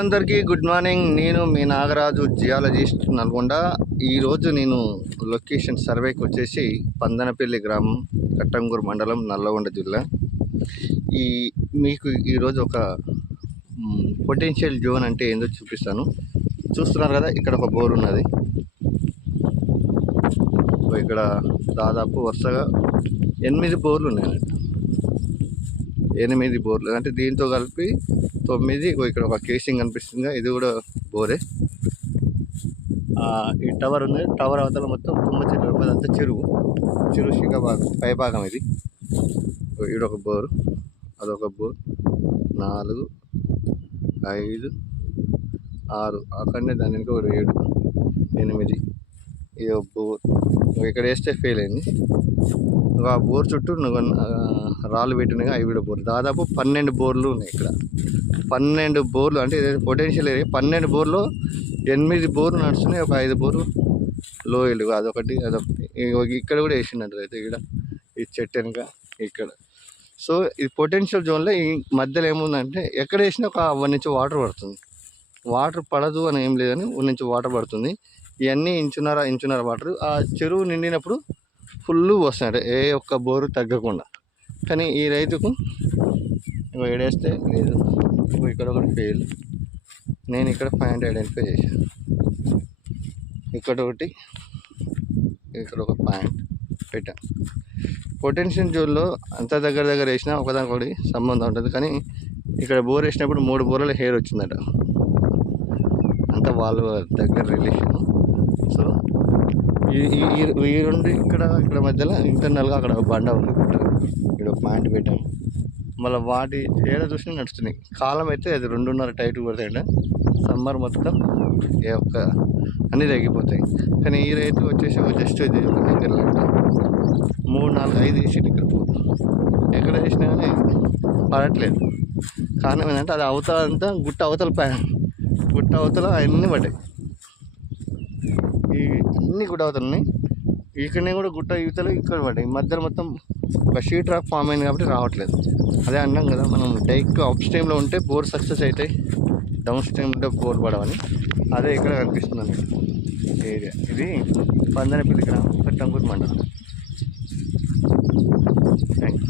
అందరికీ good morning. నేను మీ Nagaraju, geologist, Nalgonda. ఈరోజు నేను లొకేషన్ సర్వేకి వచ్చేసి పందనపల్లి గ్రామం, కట్టంగూరు మండలం, నల్లగొండ జిల్లా. మీకు ఈరోజు ఒక పొటెన్షియల్ జోన్ అంటే ఏందో చూపిస్తాను. చూస్తున్నారు కదా, ఇక్కడ ఒక బోర్ ఉన్నది. ఇక్కడ దాదాపు వరుసగా 8 బోర్లు ఉన్నాయన్నట్టు. 8 బోర్లు అంటే దీంతో కలిపి 9. ఇక్కడ ఒక కేసింగ్ కనిపిస్తుంది, ఇది కూడా బోరే. ఈ టవర్ ఉంది, టవర్ అవతల మొత్తం తుమ్మ చెట్లు, అదంతా చెరువు శిఖభాగం, పైభాగం ఇది. ఈడొక బోరు, అదొక బోర్. 4, 5, 6, అక్కడనే దాని వెనుక 7, 8. ఇది ఒక బోర్. ఇక్కడ వేస్తే ఫెయిల్ అయింది. ఆ బోర్ చుట్టూ రాళ్ళు పెట్టినగా అవి కూడా బోర్లు. దాదాపు 12 బోర్లు ఉన్నాయి ఇక్కడ. 12 బోర్లు అంటే పొటెన్షియల్ ఏరియా. 12 బోర్లు 8 బోర్లు నడుస్తున్నాయి. ఒక 5 బోర్లు లోయలు, అదొకటి. ఇక్కడ కూడా వేసినట్టు అయితే ఇక్కడ ఈ చెట్టు వెనుక ఇక్కడ. సో ఈ పొటెన్షియల్ జోన్లో ఈ మధ్యలో ఏముందంటే ఎక్కడ వేసినా ఒక 1 నుంచి వాటర్ పడుతుంది. వాటర్ పడదు అని ఏం లేదని 1 నుంచి వాటర్ పడుతుంది. ఇవన్నీ ఇంచున్నర వాటర్. ఆ చెరువు నిండినప్పుడు ఫుల్ వస్తున్నాయి, ఏ ఒక్క బోరు తగ్గకుండా. కానీ ఈ రైతుకు ఏడేస్తే లేదు. ఇక్కడ ఒకటి ఫెయిల్. నేను ఇక్కడ పాయింట్ ఐడెంటిఫై చేశాను. ఇక్కడ ఒకటి, ఇక్కడ ఒక పాయింట్ పెట్టాను. పొటెన్షియల్ జోన్లో అంత దగ్గర వేసినా ఒకదానికొకటి సంబంధం ఉంటుంది. కానీ ఇక్కడ బోర్ వేసినప్పుడు 3 బోర్ల హెయిర్ వచ్చిందట. అంతా వాళ్ళ దగ్గర రిలేషన్. సో ఈ రెండు ఇక్కడ మధ్యలో ఇంటర్నల్గా అక్కడ బండ ఉంది. ఇక్కడ ఒక పాయింట్ పెట్టాము. మళ్ళీ వాటి ఏడ చూసినా నడుస్తున్నాయి. కాలం అయితే అది 2.5 టైట్ కొడతాయంట. సమ్మర్ మొత్తం అన్నీ తగ్గిపోతాయి. కానీ ఈ రైతు వచ్చేసి జస్ట్ ఇది దగ్గర 3, 4, 5 వేసి ఇక్కడ ఎక్కడ వేసినా కానీ పడట్లేదు. కారణం ఏంటంటే అది అవతల అంతా గుట్ట అవతల అన్నీ పడ్డాయి. అన్నీ గుట్ట అవతలని, ఇక్కడనే కూడా గుట్ట యువతలు ఇక్కడ పడ్డాయి. మధ్యలో మొత్తం ఒక షీట్ రాక్ ఫామ్ అయింది కాబట్టి రావట్లేదు. అదే అన్నాం కదా, మనం డైరెక్ట్ అప్ స్ట్రీమ్లో ఉంటే బోర్ సక్సెస్ అవుతాయి, డౌన్ స్ట్రీమ్లో బోర్ పడవని. అదే ఇక్కడ కనిపిస్తుంది ఏరియా. ఇది పందనపల్లి గ్రామం, కట్టంగూరు మండలం. Thank you.